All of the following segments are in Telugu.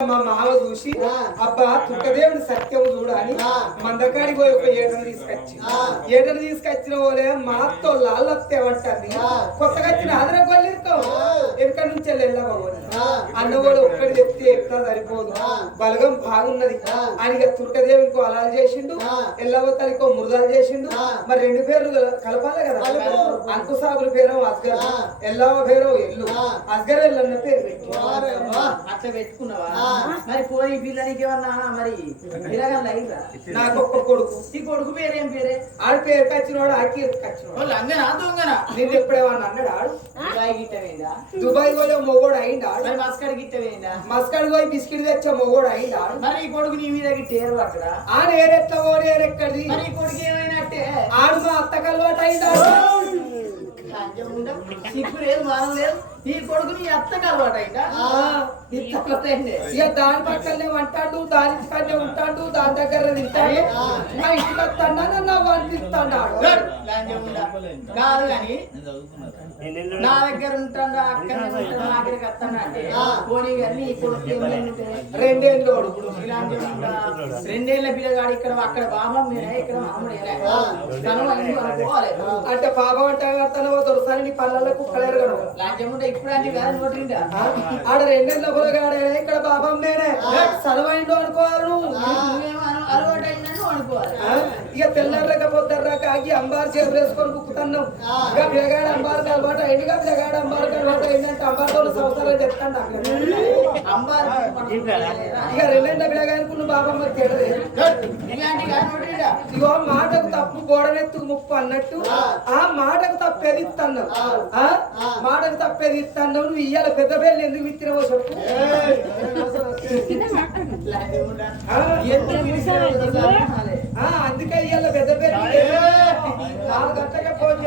మా మామ చూసి అబ్బా తుక్కదేవుని సత్యం చూడాలి మందకాడికి పోయి ఒక ఏటను తీసుకొచ్చిన వాళ్ళే మాతో లాల్లత్తేమంటుంది కొత్తగా వచ్చిన ఆదర కొల్లిరుకో ఎక్కడ నుంచి వెళ్ళవని అన్నవాడు ఒక్కడి చెప్తే ఎట్లా సరిపోదు బలగం బాగున్నది ఆయన తుర్కదేవునికి అలాలు చేసిండు ఎల్లవతలికో మురదాలు చేసిండు మరి రెండు పేర్లు కలపాలి కదా అంకుసాబుల పేరు అస్గర్ ఎల్లవ పేరు ఎల్లు అస్గర్ ఎల్లన్న పేరు అట్లా పెట్టుకున్నావా మరి పోయి పిల్లనికి ఏమన్నా మరి పిల్లగా నాకు ఒక్క కొడుకు ఈ కొడుకు పేరేం పేరే ఆడి పేరు కచ్చినవాడు ఆడికి కచ్చినవాడు అంగనా దొంగనా నేను ఎప్పుడేమన్నా అన్నాడు ఆడు దుబాయ్ గిట్ట వేయిందా దుబాయ్ పోయే మొగోడు అయిందా మరి మస్కడ్ గిట్ట వేయిందా మస్కడ్ పోయి బిస్కెట్ తెచ్చే మొగోడు అయిందా మరి ఈ కొడుకు నీ మీద టేరు పట్టడా ఆ నేరెట్లా ఓ నేరెక్కడిది మరి ఈ కొడుకు ఏమైనట్టే ఆడు మా అత్త కలవాటు అయిందా సిగ్గు లేదు మానం లేదు ఈ కొడుకు నీ అత్తకు అలవాటు అయిందా ఇక దాని పక్కనే అంటాడు దాని పక్కనే ఉంటాడు దాని దగ్గర తింటాడు నా ఇంటికి వస్తాడా నన్ను వండిస్తాడు కాదు కానీ నా దగ్గర ఉంటాడా అక్కడ నా దగ్గరికి వస్తాడా అంటే పోనీ కానీ ఈ కొడుకు రెండేళ్ళు రెండేళ్ల పిల్లగాడు ఇక్కడ అక్కడ బాబా మీరే ఇక్కడ మామూలు అనుకోవాలి అంటే పాపం అంటే తన దొరసాని నీ పళ్ళల్లో కుక్కలేరు కదా లాంటి ఇప్పుడు అంటే కాదు నోటిందా ఆడ రెండేళ్ళ పొలగాడే ఇక్కడ బాబం నేనే సలవైండు అనుకోవాలి అలవాటు అయిందని అనుకోవాలి ఇక తెల్లర్రక పొద్దర్రాక ఆగి అంబారు చేపు వేసుకొని కుక్కుతున్నాం ఇక పిల్లగాడు అంబారు అలవాటు అయిందిగా పిల్లగాడు అంబారు అలవాటు అయిందంటే అంబార్తో సంవత్సరాలు చెప్తాను అంబారు ఇక రెండేళ్ళ పిల్లగానికి నువ్వు బాబమ్మ తేడదే ఇగో మాటకు తప్పు గోడనెత్తుకు ముప్పు అన్నట్టు ఆ మాటకు తప్పేది ఇస్తున్నావు మాటకు తప్పేది ఇస్తున్నావు నువ్వు ఇయ్యాల పెద్ద పేర్లు ఎందుకు విత్తినవో చెప్పు అందుకే ఇయ్యాల పెద్ద పేరు 4 గంటలకే ఫోన్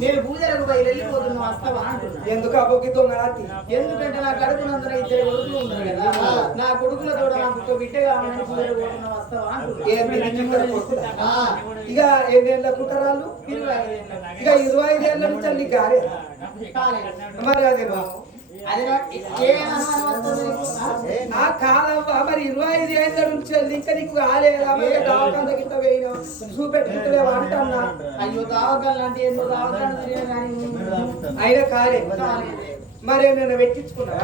నేను పూజలకు పోయి వెళ్ళిపోతున్నా వస్తావా అంటున్నా ఎందుకు అబ్బోకి దొంగనాటి ఎందుకంటే నా కడుపునందరూ 2 కొడుకులు ఉన్నారు కదా నా కొడుకులతో నాకు బిడ్డ కావాలని పూజలు పోతున్నా వస్తావా అంటున్నా ఇక ఎన్నేళ్ళ కుటరాలు 25 ఇక 25 ఏళ్ళ నుంచి నీకు మరి అదే కాదమ్మా మరి 25 ఏళ్ళ నుంచి ఇంకా నీకు కాలేదా దావకాల గిట్ట పోయినా చూపెట్టుకుంటలేవా అంటన్నా అయ్యో దావకాలు అంటే ఎన్నో దావకాలు అయినా కాలే మరి నేను పెట్టించుకున్నా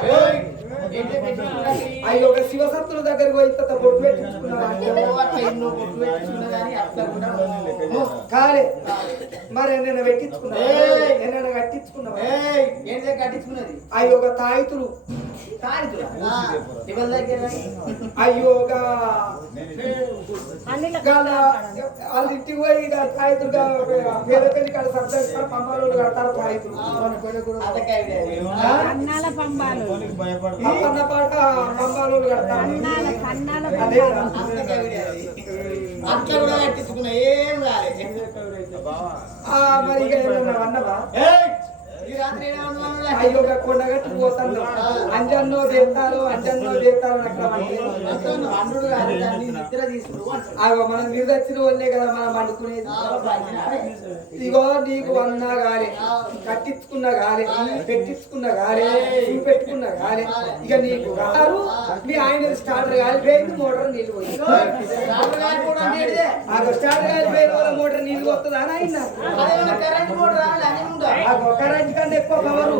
అయ్యో ఒక శివసత్తుల దగ్గరికి పోయి బొట్టు పెట్టించుకున్నా కాలే మరి నేను పెట్టించుకున్నా నేను కట్టించుకున్నది అయ్యో ఒక తాయితులు అయ్యో వాళ్ళ ఇంటికి పోయి తాయితులుగా పేద పెళ్లి కాడ సర్దార్ పంపాలు కడతారు తాయితులు పాట పంపాలు కడతారు అట్లా కూడా కట్టించుకున్నా ఏం మరి అన్నవా అయ్యో కొండగట్టు పోతాను అంజన్నో చేస్తారు అక్కడ మనం నిద్రచ్చిన వాళ్ళే కదా మనం వండుకునేది ఇగో నీకు అన్నా గాలి కట్టించుకున్నా గాలి పెట్టించుకున్నా గాలి చూపెట్టుకున్నా గాలి ఇక నీకు గారు మీ ఆయన స్టార్టర్ కాలిపోయింది మోటార్ నీళ్ళు పోయి స్టార్టర్ కాలిపోయిన వాళ్ళ మోటార్ నీళ్ళు వస్తుందా ఆయన కరెంట్ కంటే ఎక్కువ పవరు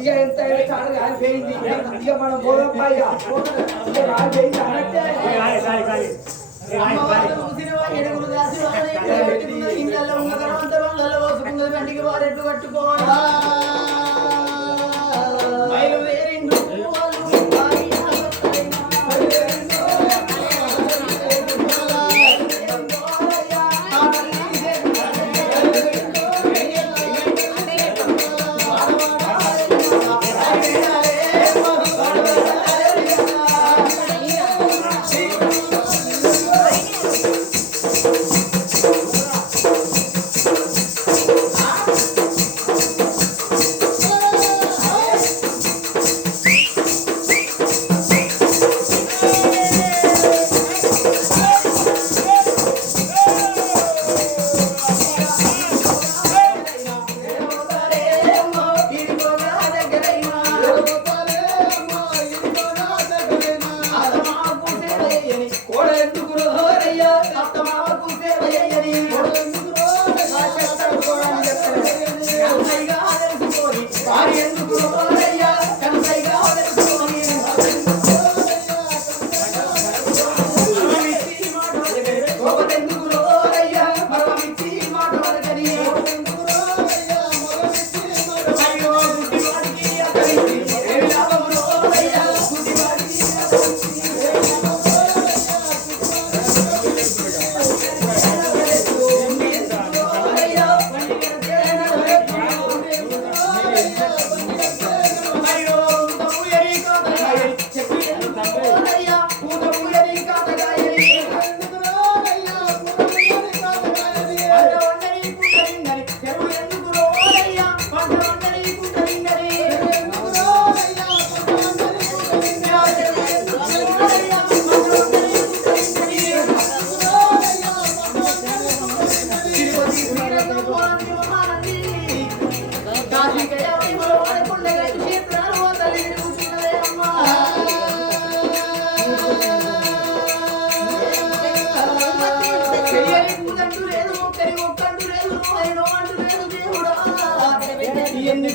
ఇక ఎంత స్టార్టర్ కాలిపోయింది ఇక మనం పోదమ్మయ్యా ఇళ్ళల్లో ఉన్న తర్వాత పోసుకున్నది వెంటికి వారెట్లు కట్టుకోవాలి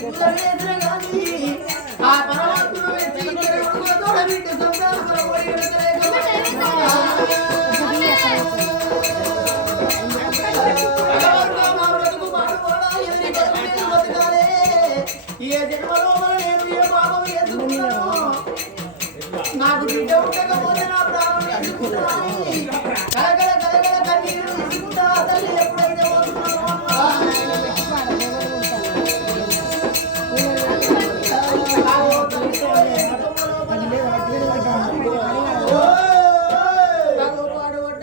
ఇంట్లో వేసిన కానీ ఆ పరమాత్మను వెచ్చి ఇక్కడ ఉన్న వీటి సంతానం పోయి ఏ జన్మలో నేను ఏ పాపం చేసుకున్నాను నాకు బిడ్డ ఉండకపోతే నా ప్రాణం చేసుకుంటాను కలగల కలగల కన్నీరు తీసుకుంటా తల్లి ఎప్పుడైతే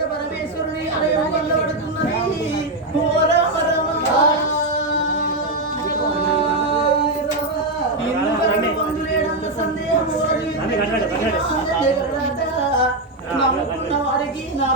పరమేశ్వరుని అడగంలో పడుతున్నది ఓ రామ సందేహం నమ్ముకున్న వారికి నా